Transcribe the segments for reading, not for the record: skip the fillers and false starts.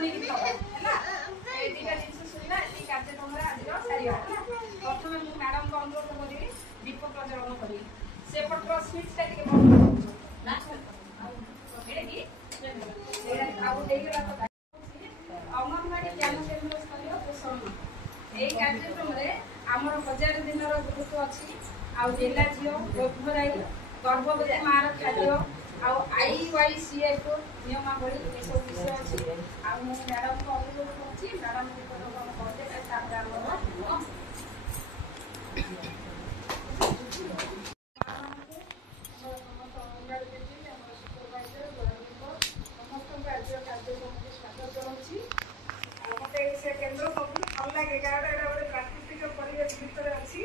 शुणिकी है दुटा जिन शुणा ये कार्यक्रम आज सारा प्रथम मुझे मैडम को अनुरोध करी दीप प्रज्वलन करी से पटर स्विचटा अंगनवाड़ी ज्ञान केन्द्र स्थलीय पोषण यही कार्यक्रम में आमर 1000 दिन गुरुत्व अच्छी आला झील गर्भराई गर्भवती माँ खाद्य IYCF नियमावली ये सब विषय अच्छी मैडम को अनुरोध कर मैडम केन्द्र सब भल लगे कारण गोटे प्राकृतिक परिवेश भितर अच्छी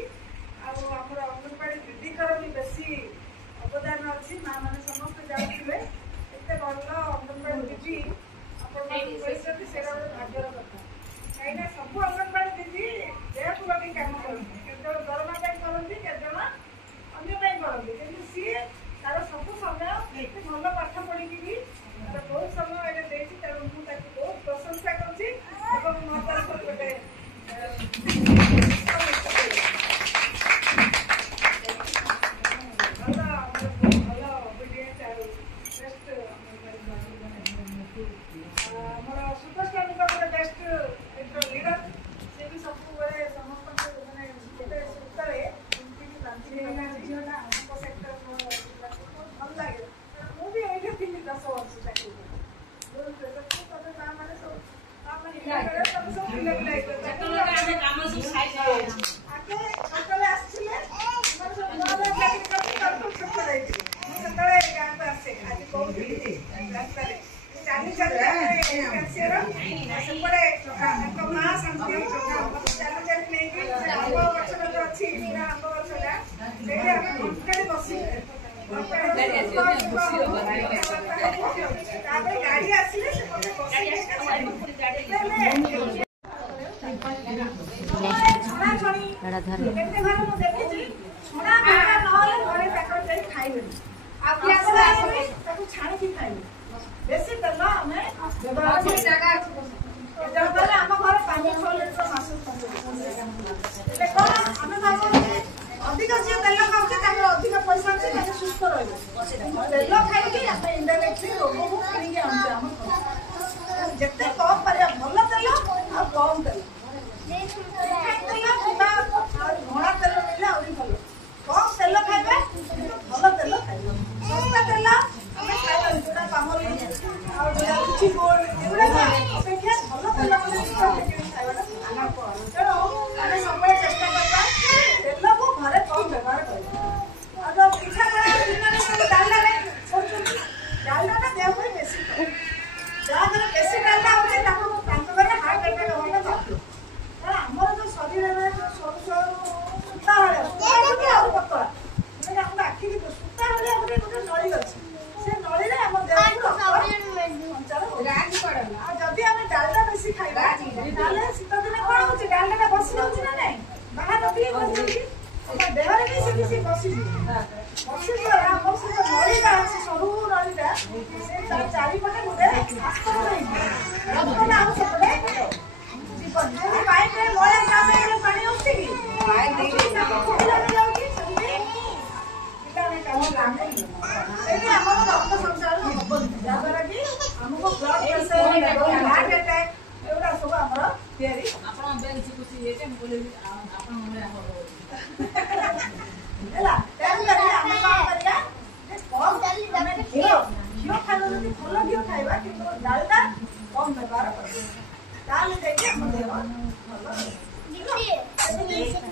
आमर अंगनवाड़ी दीदीकर भी बेसी अवदान अच्छी माँ मैंने समस्त जाते एत भल अंगनवाड़ी दीदी आपड़ी से भाग्यर कथा कहीं सब अंगनवाड़ी दीदी देह को लगे कम करते केवल दरमा करती केवल अन्य करती कि सी तार सब समय भल पाठ पढ़ी भी बहुत समय तेणु मुझे बहुत प्रशंसा करुँच गोटे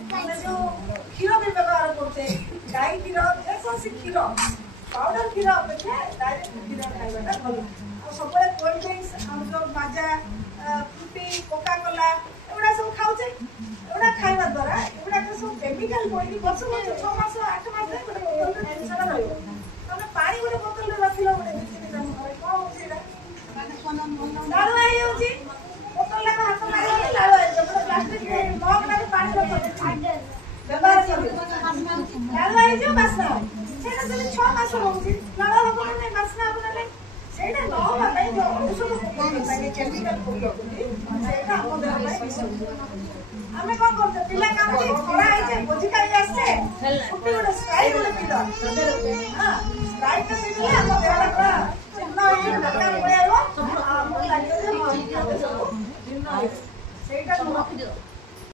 क्षीर भी व्यवहार करते गाई क्षीर जेकोसी क्षीर पाउडर क्षीर अपेक्षा डायरेक्ट क्षीर खाइबाटा भल सब कोल्ड ड्रिंक्स हम जो माजा फ्रूटी कोका कोला एगुड़ा सब खाऊचे एगुड़ा खाइबा द्वारा एगुड़ा सब केमिकल कोई वर्ष वर्ष 6 मास 8 मास गोटे बोतल रे जिनसा रहइबो तमे पानी गोटे बोतल रे रखिलो गोटे बिस्किट काम करे कोन होसीरा लाल आई होची बोतल ला हाथ मारे लाल आई जब प्लास्टिक मग ला पानी रखते व्यवहार कर लाल आई जो बासना सेना से 6 मास होची लाल हबो नै बासना हबो नै ସେଇଟା ନ ହବା ପାଇଁ ଯୋଉ ଔଷଧ ପକଉଛନ୍ତି କେମିକାଲ ପକଉଛନ୍ତି ସେଇଟା ଆମ ଦେହ ପାଇଁ ବିଷ। ଆମେ କଣ କରୁଛେ ପିଲା କାମୁଡି ଖରା ହେଇଛେ ଭୋଜି ଖାଇ ଆସିଛେ ଛୁଟି ଗୋଟେ ସ୍ପ୍ରାଇଟ୍ ଗୋଟେ ପିଇଦବା ସ୍ପ୍ରାଇଟ୍ ଟା ପିଇଦେଲେ ଆମ ଦେହଟା ପୁରା ଚିହ୍ନ ହେଇକି ଦରକାର ପଳେଇବ ଆମକୁ ଲାଗିବ ଯେ ସବୁ ଭିନ୍ନ ହେଇଯିବ ସେଇଟା